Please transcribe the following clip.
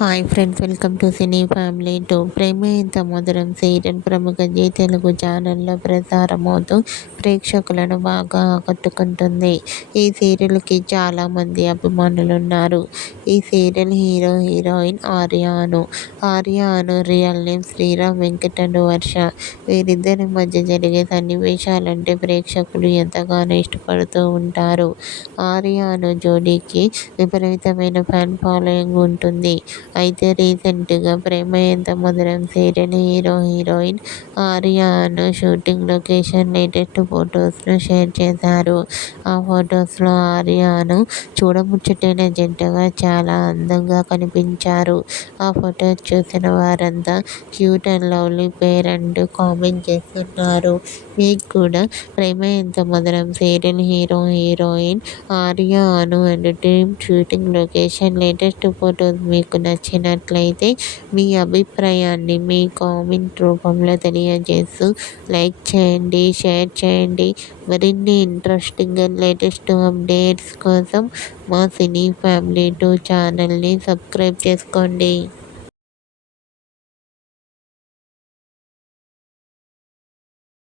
Hi friends, welcome to cine family two. Prema Intha Madhuram serial ప్రముఖ G Telugu ఛానల్లో ప్రసారమవుతూ ప్రేక్షకులను బాగా ఆకట్టుకుంటుంది. ఈ సీరియల్కి చాలామంది అభిమానులు ఉన్నారు. ఈ serial hero heroine ఆర్యాను real name Sriram వెంకటను వర్ష. వీరిద్దరి మధ్య జరిగే సన్నివేశాలంటే ప్రేక్షకులు ఎంతగానో ఇష్టపడుతూ ఉంటారు. ఆర్యాను జోడీకి విపరీతమైన ఫ్యాన్ ఫాలోయింగ్ ఉంటుంది. అయితే రీసెంట్గా ప్రేమ ఎంత మధురం serial hero heroine ఆర్యాను shooting location latest ఫొటోస్ను share చేశారు. ఆ ఫొటోస్లో ఆర్యాను చూడముచ్చటైన జంటగా చాలా అందంగా కనిపించారు. ఆ ఫొటోస్ చూసిన వారంతా క్యూట్ అండ్ లవ్లీ పేర్ అంటూ కామెంట్ చేస్తున్నారు. మీకు కూడా ప్రేమ ఎంత మధురం serial hero heroine ఆర్యాను and team shooting location latest photos మీకు నచ్చినట్లయితే మీ అభిప్రాయాన్ని మీ కామెంట్ రూపంలో తెలియజేస్తూ లైక్ చేయండి, షేర్ చేయండి. మరిన్ని ఇంట్రెస్టింగ్ అండ్ లేటెస్ట్ అప్డేట్స్ కోసం మా సినీ ఫ్యామిలీ 2 ఛానల్ని సబ్స్క్రైబ్ చేసుకోండి.